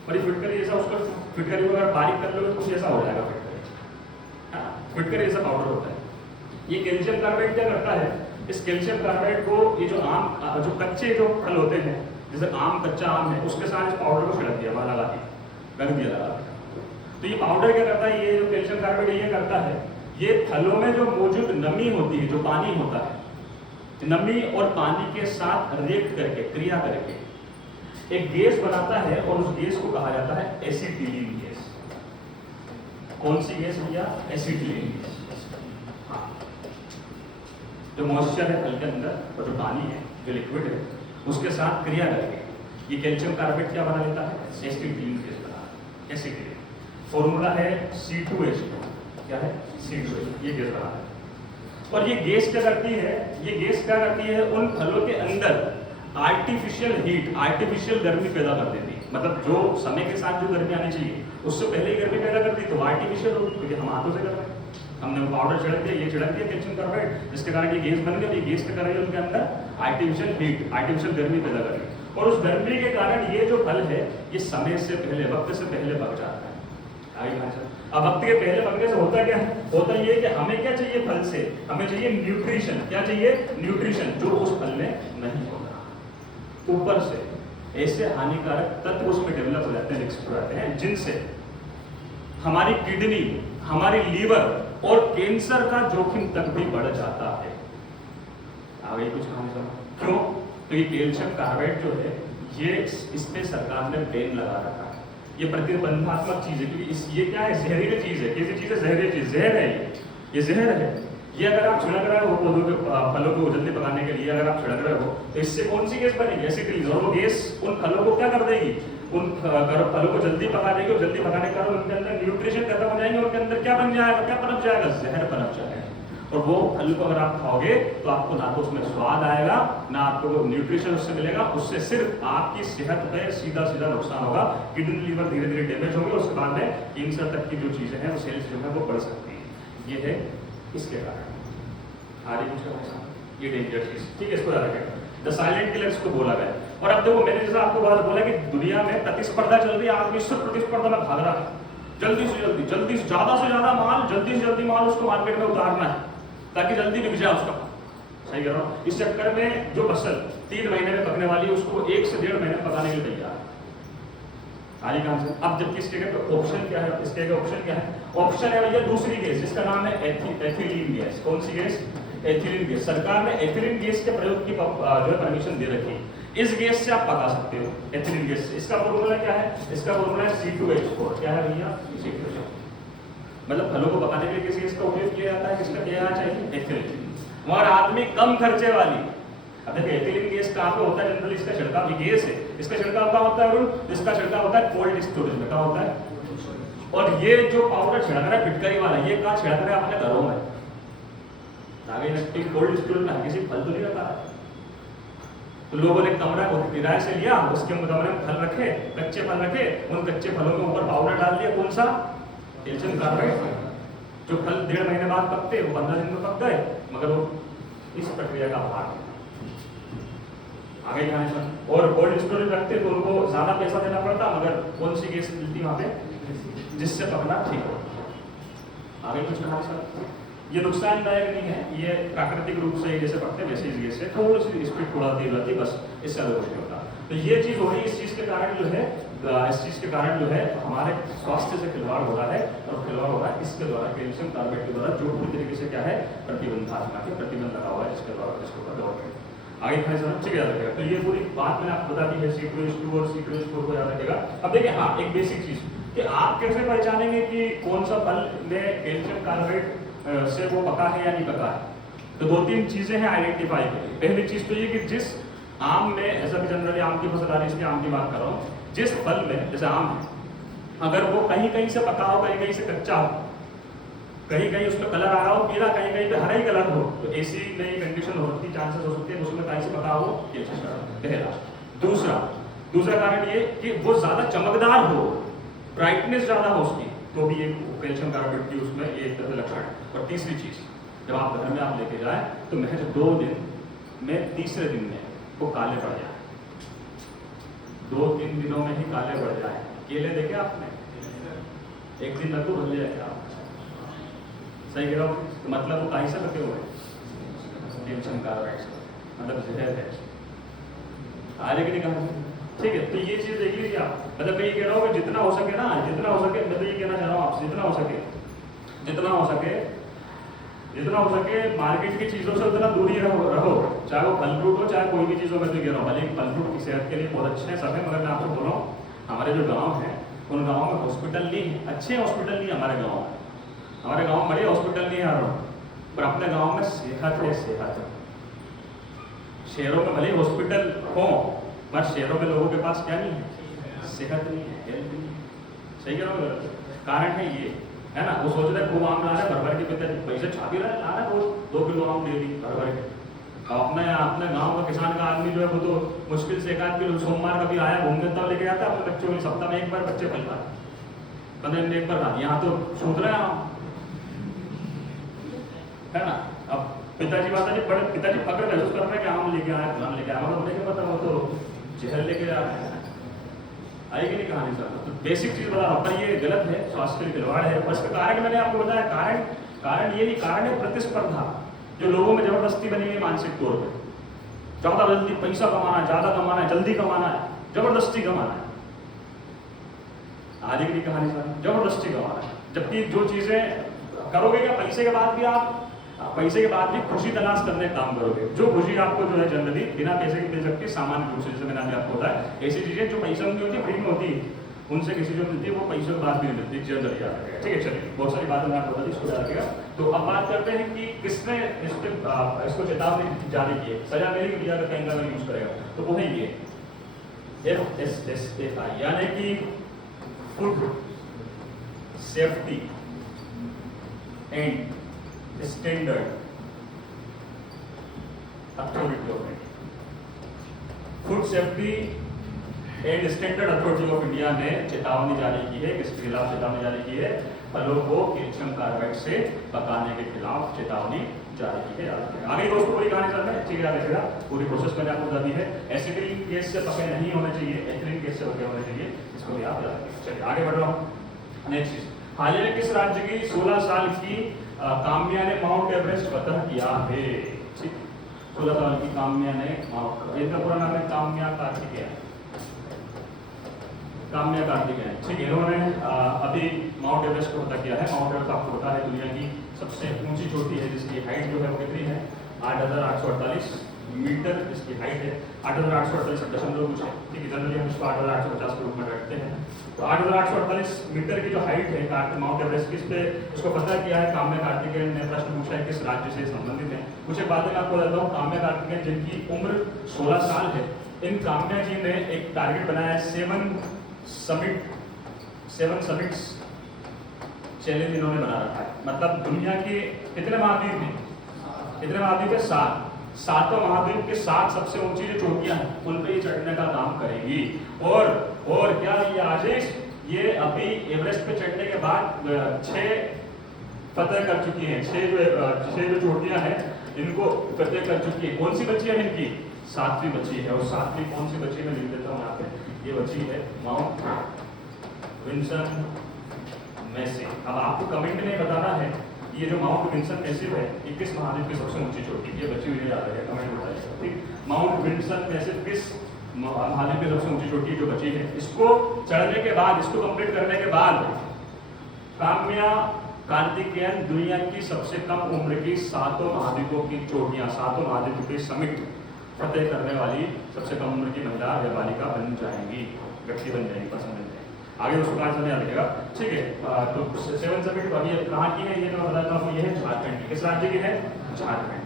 और ये फिटकरी जैसा, उसका फिटकरी को अगर बारीक कर लो तो कुछ ऐसा हो जाएगा फिटकरी, फिटकरी जैसा पाउडर होता है। ये कैल्शियम कार्बाइड क्या करता है, इस कैल्शियम कार्बाइड को ये जो आम, जो कच्चे जो फल होते हैं, जैसे आम, कच्चा आम है, उसके साथ इस पाउडर को छिड़क दिया, वहाँ लगा दिया, रख दिया लगा। तो ये पाउडर क्या करता है, ये जो कैल्शियम कार्बाइड ये करता है, ये फलों में जो मौजूद नमी होती है, जो पानी होता है, नमी और पानी के साथ रिएक्ट करके, क्रिया करके एक गैस बनाता है, और उस गैस को कहा जाता है एसिटिलीन गैस। कौन सी गैस भैया? Acetylene gas. हाँ, जो मॉइस्चर है फल के अंदर, और जो पानी है, जो लिक्विड है, उसके साथ क्रिया करके ये कैल्शियम कार्बाइड क्या बना लेता है? एसिटिलीन गैस बना, एसिटिलीन। फॉर्मूला है C2H2। क्या है? C2H2, ये गैस बना है। और ये गैस क्या करती है, ये गैस क्या करती है, उन फलों के अंदर आर्टिफिशियल हीट, आर्टिफिशियल गर्मी पैदा कर देती है। मतलब जो समय के साथ जो गर्मी आनी चाहिए, उससे पहले ही गर्मी पैदा करती, तो आर्टिफिशियल होगी, क्योंकि हम हाथों से कर रहे हैं, हमने पाउडर छिड़क दिया, ये छिड़क दिया कैल्शियम कार्बाइड, जिसके कारण ये गैस बन गई। ये गैस क्या कर रही है, उनके अंदर आर्टिफिशियल हीट, आर्टिफिशियल गर्मी पैदा कर रही है, और उस गर्मी के कारण ये जो फल है, ये समय से पहले, वक्त से पहले पक जाता है। अब वक्त के पहले पकने से होता क्या है, होता ये कि हमें क्या चाहिए फल से, हमें चाहिए न्यूट्रिशन। क्या चाहिए? न्यूट्रिशन, जो उस फल में नहीं होता ऊपर से। ऐसे हानिकारक तत्व उसमें डेवलप हो जाते हैं, विकसित हो जाते हैं, जिनसे हमारी किडनी, हमारी लीवर और कैंसर का जोखिम तक भी बढ़ जाता है। आगे कुछ कहानी समझ क्यों? तो ये कैल्शियम कार्बाइड जो है ये इस पे सरकार ने बैन लगा रखा है। ये प्रतिबंधात्मक चीज है, क्योंकि ये क्या है, जहरीली चीज है। कैसी चीज है? जहरीली चीज, जहर है ये जहर है। ये अगर आप छिड़क रहे हो पौधों के फलों को जल्दी पकाने के लिए, अगर आप छिड़क रहे हो तो इससे कौन सी गैस बनेगी? एसिटिलीन। और वो गैस उन फलों को क्या कर देगी? उन फलों को जल्दी पका देगी, और जल्दी पकाने के कारण उनके अंदर न्यूट्रिशन खत्म हो जाएंगे, उनके अंदर क्या बन जाएगा, क्या पनप जाएगा? जहर पनप जाएगा। और वो फल को अगर आप खाओगे तो आपको ना तो उसमें स्वाद आएगा, ना आपको न्यूट्रिशन उससे मिलेगा, उससे सिर्फ आपकी सेहत पे सीधा सीधा नुकसान होगा। किडनी लीवर धीरे धीरे डैमेज होंगे, उसके बाद में कैंसर तक की जो चीजें हैं वो सेल्स जो है वो बढ़ सकती है। ये है इसके कारण। आगे कुछ ये डेंजर चीज, ठीक है, इसको याद रखें। द साइलेंट किलर्स को बोला गया। और अब देखो, मैंने जैसा आपको बात बोला कि दुनिया में प्रतिस्पर्धा चल रही है, आदमी सिर्फ प्रतिस्पर्धा में भाग रहा है, जल्दी से ज्यादा माल, जल्दी से जल्दी माल उसको मार्केट में उतारना है ताकि जल्दी बिक जाए उसका। सही कह रहा हूँ? इस चक्कर में जो फसल 3 महीने में पकने वाली है उसको 1 से 1.5 महीने में पकाने के लिए तैयार है। आगे काम से अब जबकि इसके ऑप्शन क्या है? इसके ऑप्शन क्या है? ऑप्शन है भैया दूसरी गैस, जिसका नाम है एथिलीन गैस। कौन सी गैस? Ethylene gas. सरकार ने एथिलीन गैस के प्रयोग की जो है परमिशन दे रखी है। इस गैस से आप पका सकते हो, एथिलीन गैस। इसका फॉर्मूला क्या है? इसका फॉर्मूला है C2H4। क्या है भैया? C2H4। मतलब फलों को पकाने के लिए किस गैस का उपयोग किया जाता है? किसका किया जाना चाहिए? एथिलीन। मगर आदमी कम खर्चे वाली, अब देखिए एथिलीन गैस कहाँ पे होता है? जनरली इसका छिड़काव, गैस है, इसका छिड़काव कहाँ होता है? इसका छिड़काव होता है कोल्ड स्टोरेज में। कहाँ होता है? और ये जो पाउडर छिड़क रहा है फिटकरी वाला, ये कहाँ छिड़क रहा है? अपने घरों में। कोल्ड स्टोरेज में किसी फल तो नहीं रखा है। तो लोगों ने कमरा को किराए से लिया, उसके कमरे में फल रखे, कच्चे फल रखे, उन कच्चे फलों के ऊपर पाउडर डाल दिया। कौन सा? Calcium carbide. जो फल 1.5 महीने बाद पकते वो 15 दिन में पक गए, मगर वो इस प्रक्रिया का भाग है। आगे जाने पर और कोल्ड स्टोरेज रखते तो उनको ज्यादा पैसा देना पड़ता, मगर कौन सी गैस मिलती वहां पे जिससे पकना ठीक हो। आगे कुछ कहा सर? ये नुकसानदायक नहीं है, ये प्राकृतिक रूप से जैसे पकते हैं वैसे इस गैस से थोड़ी सी स्पीड थोड़ा तेज रहती है, बस इससे अलग कुछ नहीं होता। तो ये चीज हो रही है। इस चीज के कारण जो है हमारे स्वास्थ्य से खिलवाड़ हो रहा है, और खिलवाड़ हो रहा है इसके द्वारा, कैल्शियम कार्बाइड के द्वारा, जो पूरी तरीके से क्या है प्रतिबंधात्मक है, प्रतिबंध लगा हुआ है इसके द्वारा, इसके ऊपर गवर्नमेंट। आगे खाने समझ ठीक याद रखेगा। तो ये पूरी बात मैंने आपको बता दी है, C2H2 और C2H4 को याद रखेगा। अब देखिए, हाँ, एक बेसिक चीज कि आप कैसे पहचानेंगे कि कौन सा फल में कैल्शियम कार्बाइड से वो पका है या नहीं पका है? तो 2-3 चीजें हैं आइडेंटिफाई के लिए। पहली चीज तो ये कि जिस आम में, ऐसा भी जनरली आम की फसल आ रही है इसलिए आम की बात कर रहा हूँ, जिस फल में जैसे आम है, अगर वो कहीं कहीं से पका हो, कहीं कहीं से कच्चा हो, कहीं कहीं उसमें कलर आ रहा हो पीला, कहीं कहीं पे हरा ही कलर हो, तो ऐसी नई कंडीशन होती, चांसेस हो सकते हैं उसमें कहीं से पका हो कैल्शियम कार्बाइड। पहला। दूसरा कारण ये कि वो ज्यादा चमकदार हो, ब्राइटनेस ज्यादा हो उसकी, तो भी ये कैल्शियम कार्बाइड की उसमें एक तरह लक्षण है। और तीसरी चीज, जब आप घर में आप लेके जाए तो महज 2 दिन में, तीसरे दिन में वो काले पड़ जाए, 2-3 दिनों में ही काले पड़ जाए। केले देखे आपने? एक दिन लगभग भर जाएगा। सही कह रहा हूँ? तो मतलब वो कहीं से पके हुए कैल्शियम कार्बाइड से, मतलब जहर है। आगे की नहीं कहा, ठीक है। तो ये चीज देख लीजिए आप। मतलब मैं ये कह रहा हूँ कि जितना हो सके ना, जितना हो सके, मैं तो ये कहना चाह रहा हूँ आपसे, जितना हो सके मार्केट की चीजों से उतना दूरी रहो, चाहे वो फल फ्रूट हो, चाहे कोई भी चीज हो। मैं तो कह रहा हूँ, भले फल फ्रूट की सेहत के लिए बहुत अच्छे हैं सब है, मगर मैं आपको बोल रहा हूँ, हमारे जो गाँव हैं उन गाँव में हॉस्पिटल नहीं है, अच्छे हॉस्पिटल नहीं है हमारे गाँव में। हमारे गाँव में बड़े हॉस्पिटल नहीं है, पर अपने गाँव में सेहत है, सेहत है। शहरों में भले हॉस्पिटल हो, पर शहरों में लोगों के पास क्या नहीं है? सेहत नहीं है, हेल्थ नहीं है। सही कह रहा हूँ? कारण है ये, है ना? वो सोच रहे खूब आम ला रहे, भर के पिता पैसे छापी रहा है, ला रहा है रोज 2 किलो आम डेली भर के। अपने गांव का किसान का आदमी जो है वो तो मुश्किल से 1-8 किलो सोमवार कभी आया घूमने तब लेके जाता है अपने बच्चों के, सप्ताह में 1 बार बच्चे फल खा, 15 दिन में 1 बार खा। यहाँ तो सूत रहे हैं हम, है ना? अब पिताजी फक्र महसूस कर रहे हैं कि आम लेके आए, फलान लेके आए, मगर उन्हें क्या पता वो तो जहर लेके जा रहे हैं। आएगी नहीं कहानी सर? तो बेसिक चीज बता रहा हूँ, पर ये गलत है, स्वास्थ्य के लिए खिलवाड़ है। और इसका कारण मैंने आपको बताया, कारण ये नहीं, कारण है प्रतिस्पर्धा जो लोगों में जबरदस्ती बनी है मानसिक तौर पर। ज्यादा जल्दी पैसा कमाना है, ज्यादा कमाना है, जल्दी कमाना है, जबरदस्ती गंवाना है। आगे की कहानी सारी जबरदस्ती गंवाना है। जबकि जो चीजें करोगे क्या, पैसे के बाद भी खुशी तलाश करने का काम करोगे। जो खुशी आपको जो है जनरली बिना पैसे के मिल सकती है, सामान्य रूप से, जैसे मैंने अभी आपको बताया, ऐसी चीजें जो पैसे में होती है, फ्री में होती है, उनसे किसी जो मिलती है वो पैसों के बाद भी नहीं मिलती, जनरली याद रखेगा। ठीक है, चलिए बहुत सारी बातें मैं आपको बता दी, इसको याद रखेगा। तो अब बात करते हैं कि किसने इसको चेतावनी जारी की है, सजा मिली मीडिया का कहना यूज करेगा, तो वो है ये FSSAI, यानी कि food safety and standard authority of India. Food safety and standard authority of India ने चेतावनी जारी की है। किसके खिलाफ चेतावनी जारी की है? फलों को कैल्शियम कार्बाइड से पकाने के खिलाफ चेतावनी जारी की है। आगे दोस्तों पूरी कहानी चल रही है, ठीक है, याद रखिएगा। पूरी प्रोसेस मैंने आपको बता दी है। एसिडिक केस से पके नहीं होने चाहिए, एथिलीन केस से पके होने चाहिए, इसको भी आप याद रखिए। चलिए आगे बढ़ रहा हूँ। नेक्स्ट चीज, हाल ही में किस राज्य की 16 साल की काम्या ने माउंट एवरेस्ट फतह किया है? ठीक, 16 साल की काम्या ने, इनका पूरा नाम है काम्या कार्तिकेयन, काम्या कार्तिकेयन। ठीक है, इन्होंने अभी माउंट एवरेस्ट को फतह किया है। माउंट एवरेस्ट आपको पता है दुनिया की सबसे ऊंची चोटी है, जिसकी हाइट जो है वो कितनी है? 8,848 मीटर इसकी हाइट है। 8,848 दशमलव कुछ है, ठीक है, जनरली हम इसको 8,850 के रूप में रखते हैं। तो 8,848 मीटर की जो हाइट है माउंट एवरेस्ट की, इस पे इसको पता किया है काम्या कार्तिकेयन ने। प्रश्न पूछा है किस राज्य से संबंधित है। कुछ एक बातें मैं आपको बताता हूँ। काम्या कार्तिकेयन जिनकी उम्र 16 साल है, इन काम्या जी ने एक टारगेट बनाया है, 7 समिट्स चैलेंज इन्होंने बना रखा है। मतलब दुनिया के कितने महाद्वीप हैं? कितने महाद्वीप है? 7। सातों महाद्वीप के 7 सबसे ऊंची जो चोटियां हैं उन पे ये चढ़ने का काम करेगी। और क्या ये आशीष, ये अभी एवरेस्ट पे चढ़ने के बाद 6 फतह कर चुकी हैं। 6 जो चोटियां हैं इनको फतह कर चुकी है। कौन सी बच्ची है इनकी? 7वीं बच्ची है। और 7वीं कौन सी बच्ची, मैं लिख देता हूँ यहाँ पे, ये बच्ची है माउंट विंसन मैसिव। अब आपको कमेंट में बताना है ये जो माउंट विंसन मैसिव है ये किस महाद्वीप की सबसे ऊंची चोटी, ये बच्ची हुई याद है, कमेंट बताइए। ठीक, माउंट विंसन मैसिव किस महाद्वीप की सबसे ऊंची चोटी जो बची है, इसको चढ़ने के बाद, इसको कंप्लीट करने के बाद काम्या कार्तिकेयन दुनिया की सबसे कम उम्र की 7 महाद्वीपों की चोटियां, 7 महाद्वीपों के समिट फतेह करने वाली सबसे कम उम्र की महिला या बालिका बन जाएंगी, व्यक्ति बन जाएंगी, पर्सन बन जाएंगी। आगे उसको कहा याद रखेगा। ठीक है, तो 7 समिट अभी कहाँ की है ये तो मैं बताता हूँ। ये है झारखंड की। किस राज्य की है? झारखंड।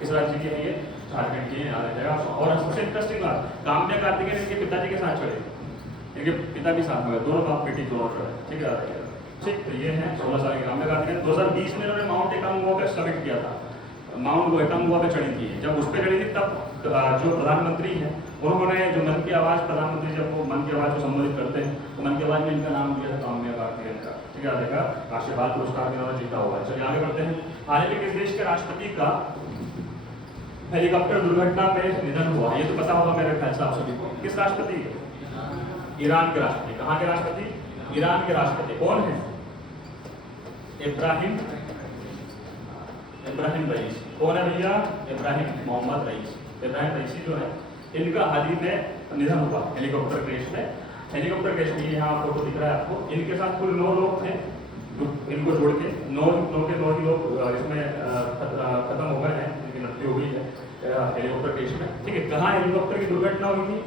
किस राज्य की है ये? झारखंड की है, याद रखेगा। और सबसे इंटरेस्टिंग बात, काम्या कार्तिकेयन इनके पिताजी के साथ चढ़े, इनके पिता भी साथ में, दोनों बाप बेटी दोनों चढ़े। ठीक है, याद रखेगा। ठीक, तो ये है 16 साल की काम्या कार्तिकेयन। 2020 में इन्होंने माउंट एकांगुआ पे समिट किया था, माउंट एकांगुआ पे चढ़ी थी। जब उस पर चढ़ी थी तब जो प्रधानमंत्री हैं उन्होंने जो मन की आवाज़, प्रधानमंत्री जब वो मन की आवाज़ को संबोधित करते हैं तो मन की आवाज़ में इनका नाम दिया था काम्या कार्तिकेयन का। ठीक है, देखा, राष्ट्रीय बाल पुरस्कार भी इन्होंने जीता हुआ है। चलिए आगे बढ़ते हैं। हाल ही में किस देश के राष्ट्रपति का हेलीकॉप्टर दुर्घटना में निधन हुआ? ये तो पता होगा मेरे ख्याल से आप सभी को। किस राष्ट्रपति? ईरान के राष्ट्रपति। कहाँ के राष्ट्रपति? ईरान के राष्ट्रपति। कौन है? इब्राहिम रईसी। कौन है भैया? इब्राहिम मोहम्मद रईसी। इब्राहिम रईसी जो है, इनका हाल ही में निधन हुआ हेलीकॉप्टर क्रैश में। हेलीकॉप्टर क्रैश में यहाँ फोटो दिख रहा है आपको। इनके साथ कुल 9 लोग थे, इनको जोड़ के 9 ही लोग इसमें खत्म हो गए हैं, इनकी मृत्यु हो गई है हेलीकॉप्टर क्रैश में। ठीक है, कहाँ हेलीकॉप्टर की दुर्घटना हुई थी?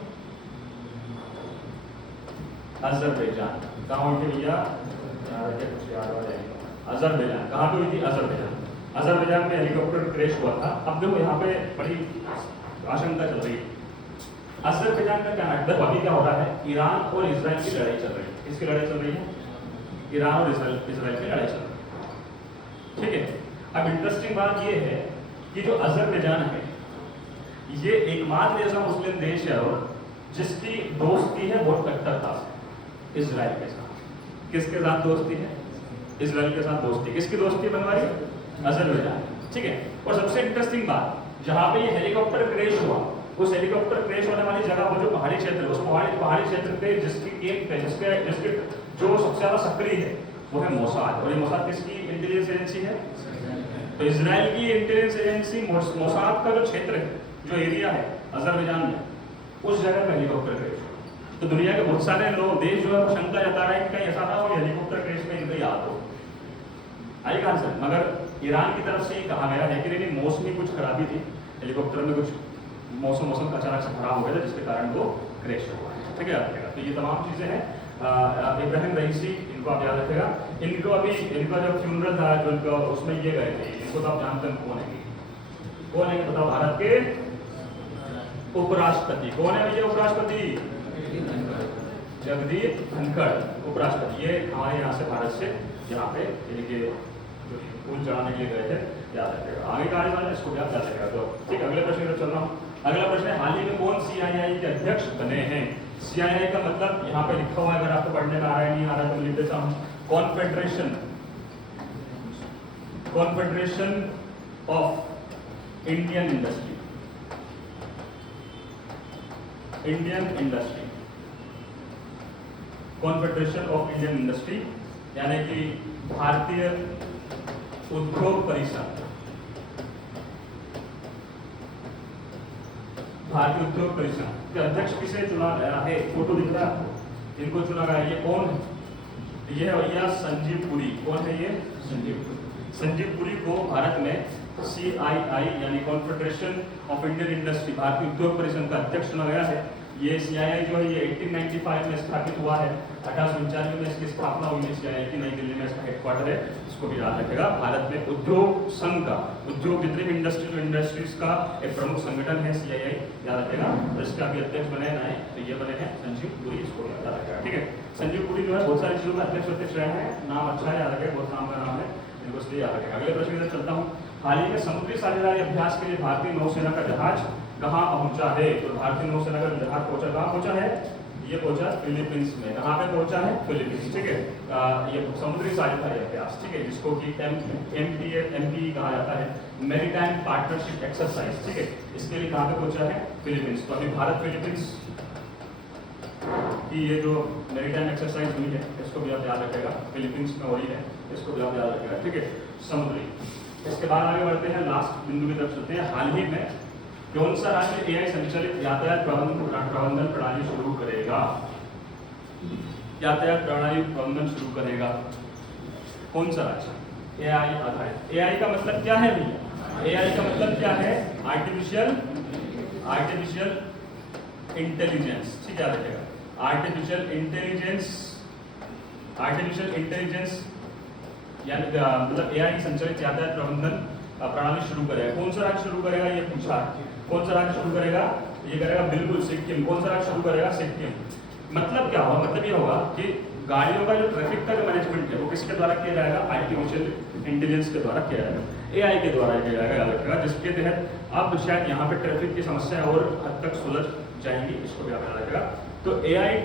अजरबैजान। कहाँ हुई थी भैया? अजरबैजान। कहाँ पे हुई थी? अजरबैजान। अजरबैजान में हेलीकॉप्टर क्रैश हुआ था। अब देखो यहाँ पे बड़ी आशंका चल रही है। अजरबैजान का क्या है? अभी क्या हो रहा है? ईरान और इजराइल की लड़ाई चल रही है। किसकी लड़ाई चल रही है? ईरान और इजराइल की लड़ाई चल रही है। ठीक है, अब इंटरेस्टिंग बात ये है कि जो अजरबैजान है ये एकमात्र ऐसा मुस्लिम देश है और जिसकी दोस्ती है बहुत कट्टरता से इजराइल के साथ। किसके साथ दोस्ती है? इजराइल के साथ दोस्ती। किसकी दोस्ती बनवाई? अजरबैजान। ठीक है, और सबसे इंटरेस्टिंग बात, जहाँ पे ये हेलीकॉप्टर क्रैश हुआ, उस हेलीकॉप्टर क्रैश होने वाली जगह वो जो पहाड़ी क्षेत्र है, उस पहाड़ी क्षेत्र पे जिसकी एक जिसके जो सबसे ज्यादा सक्रिय है वो है मोसाद। और ये मोसाद किसकी इंटेलिजेंस एजेंसी है? तो इजराइल की इंटेलिजेंस एजेंसी मोसाद का जो क्षेत्र है, जो एरिया है अजरबैजान में, उस जगह में हेलीकॉप्टर क्रैश हुआ। तो दुनिया के बहुत सारे लोग देश जो है वो शंका जता रहे हैं कि कहीं ऐसा ना हो हेलीकॉप्टर क्रैश में इनका याद हो। आई कहां से? मगर ईरान की तरफ से ही कहा गया है कि नहीं मौसमी कुछ खराबी थी, हेलीकॉप्टर में कुछ मौसम अचानक से खराब हो गया था जिसके कारण वो क्रैश हुआ। ठीक है, तो ये तमाम चीजें हैं। इब्राहिम रईसी, इनको आप याद रखेगा। इनको अभी इनका जब फ्यूनरल था जो इनका उसमें ये गए थे, इनको तो आप जानते हैं कौन है? कौन है बताओ? भारत के उपराष्ट्रपति। कौन है भैया उपराष्ट्रपति? जगदीप धनखड़ उपराष्ट्रपति। ये हमारे यहाँ से भारत से यहाँ पे इनके जो फूल चढ़ाने के लिए गए थे, याद रखेगा। आगे का आने वाला इसको भी आप याद रखेगा। तो ठीक, अगले प्रश्न पर चल रहा हूँ। अगला प्रश्न है, हाल ही में कौन CII के अध्यक्ष बने हैं? CII का मतलब यहाँ पे लिखा हुआ है, अगर आपको पढ़ने में आ रहा है नहीं आ रहा है तो लिख देता हूँ। Confederation of Indian industry. Confederation of Indian industry यानी कि भारतीय उद्योग परिषद। भारतीय उद्योग परिषद के अध्यक्ष किसे चुना गया है? फोटो दिख रहा है आपको? इनको चुना गया है। ये कौन है? ये है भैया संजीव पुरी। कौन है ये? संजीव पुरी। संजीव पुरी को भारत में CII यानी कॉन्फेडरेशन ऑफ इंडियन इंडस्ट्री, भारतीय उद्योग परिषद का अध्यक्ष चुना गया है। ये CII जो है ये 1895 में स्थापित हुआ है। 1895 में इसकी स्थापना हुई है CII की, नई दिल्ली में इसका हेडक्वार्टर है। इसको भी याद रखेगा। भारत में उद्योग संघ का, उद्योग जितने भी इंडस्ट्रीज का एक प्रमुख संगठन है CII, याद रखेगा। तो इसका भी अध्यक्ष बने हैं, तो ये बने हैं संजीव पुरी, इसको याद रखेगा। ठीक है, संजीव पुरी जो है बहुत सारी चीजों में अध्यक्ष रहे हैं। नाम अच्छा है, याद रखेगा, बहुत नाम का नाम है, इनको इसलिए याद रखेगा। अगले प्रश्न की तरफ चलता हूँ। हाल ही में समुद्री साझेदारी अभ्यास के लिए भारतीय नौसेना का जहाज कहाँ पहुंचा है? तो भारतीय नौसेना का जहाज पहुंचा, कहाँ पहुंचा है? ये पहुंचा फिलीपींस में। कहाँ पे पहुंचा है? फिलीपींस। ठीक है, ये समुद्री साझेदारी अभ्यास, ठीक है, जिसको कि MP कहा जाता है, मैरीटाइम पार्टनरशिप एक्सरसाइज। ठीक है, इसके लिए कहाँ पे पहुंचा है? फिलीपींस। तो अभी भारत फिलीपींस की ये जो मैरीटाइम एक्सरसाइज हुई है, इसको भी आप याद रखेगा। फिलीपींस में हो रही है, इसको भी आप याद रखेगा। ठीक है, समुद्री। इसके बाद आगे बढ़ते हैं, लास्ट बिंदु की तरफ चलते हैं। हाल ही में कौन सा राज्य AI संचालित यातायात प्रबंधन प्रणाली शुरू करेगा? यातायात प्रणाली प्रबंधन शुरू करेगा कौन सा राज्य? AI आधारित। AI का मतलब क्या है भैया? AI का मतलब क्या है? Artificial intelligence. ठीक है, रखेगा। आर्टिफिशियल इंटेलिजेंस यानी मतलब AI संचालित यातायात प्रबंधन प्रणाली शुरू करेगा। कौन सा राज्य शुरू करेगा ये पूछा। कौन सा राज्य शुरू करेगा? ये करेगा बिल्कुल सिक्किम। कौन सा राज्य शुरू करेगा? सिक्किम। मतलब क्या होगा? मतलब ये होगा कि गाड़ियों का जो ट्रैफिक का जो मैनेजमेंट है वो किसके द्वारा किया जाएगा? आर्टिफिशियल इंटेलिजेंस के द्वारा किया जाएगा, AI के द्वारा किया जाएगा, याद रखेगा। जिसके तहत अब शायद यहाँ पे ट्रैफिक की समस्या और हद तक सुलझ जाएंगी, इसको भी याद रखेगा। तो AI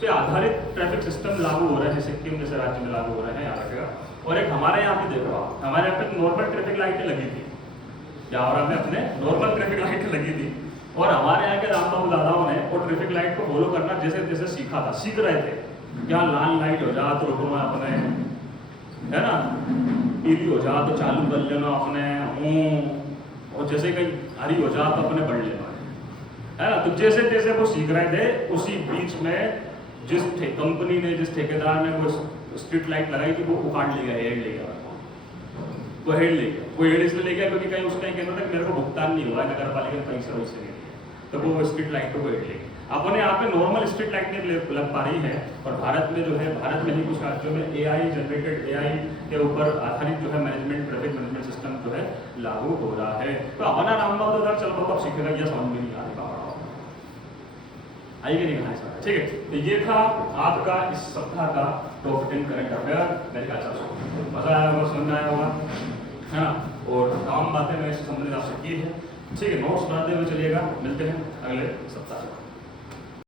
पे आधारित ट्रैफिक सिस्टम लागू हो रहे हैं, सिक्किम जैसे राज्य में लागू हो रहे हैं, याद रखेगा। और एक हमारे यहाँ पे देखो, हमारे यहाँ पे नॉर्मल ट्रैफिक लाइटें लगी थी, जावरा में अपने नॉर्मल ट्रैफिक लाइटें लगी थी, और हमारे यहाँ के रामबाबू दादाओं ने वो ट्रैफिक लाइट को फॉलो करना जैसे जैसे सीख रहे थे। क्या लाल लाइट हो जा तो रुकना अपने, है ना, पीली हो जा तो चालू कर लेना अपने, और जैसे कहीं हरी हो जा तो अपने बढ़ लेना, है ना। तो जैसे जैसे वो सीख रहे थे, उसी बीच में जिस कंपनी ने, जिस ठेकेदार ने वो स्ट्रीट लाइट लगाई थी, वो उखाड़ ले गया, हेड ले गया, वो हेड ले गया। वो हेड इसलिए ले गया क्योंकि कहीं उसका कहना था कि मेरे को भुगतान नहीं हुआ है नगर पालिका के पैसे वैसे नहीं, तो वो स्ट्रीट लाइट को हेड ले गया। अपने यहाँ पे नॉर्मल स्ट्रीट लाइट नहीं लग पा रही है, और भारत में जो है, भारत में ही कुछ राज्यों में AI जनरेटेड, AI के ऊपर आधारित जो है मैनेजमेंट, ट्रैफिक मैनेजमेंट सिस्टम जो है लागू हो रहा है। तो अपना रामबाबू दादा चल रहा तो सीखेगा, यह समझ में नहीं आने का, आइए नहीं कहा सर। ठीक है, तो ये था आपका इस सप्ताह का टॉप 10 करंट अफेयर। मेरे ख्याल से मजा आया होगा, समझ में आया होगा, है ना, और तमाम बातें मैंने इससे संबंधित आपसे की है। ठीक है, नोट्स बनाते हुए चलिएगा। मिलते हैं अगले सप्ताह।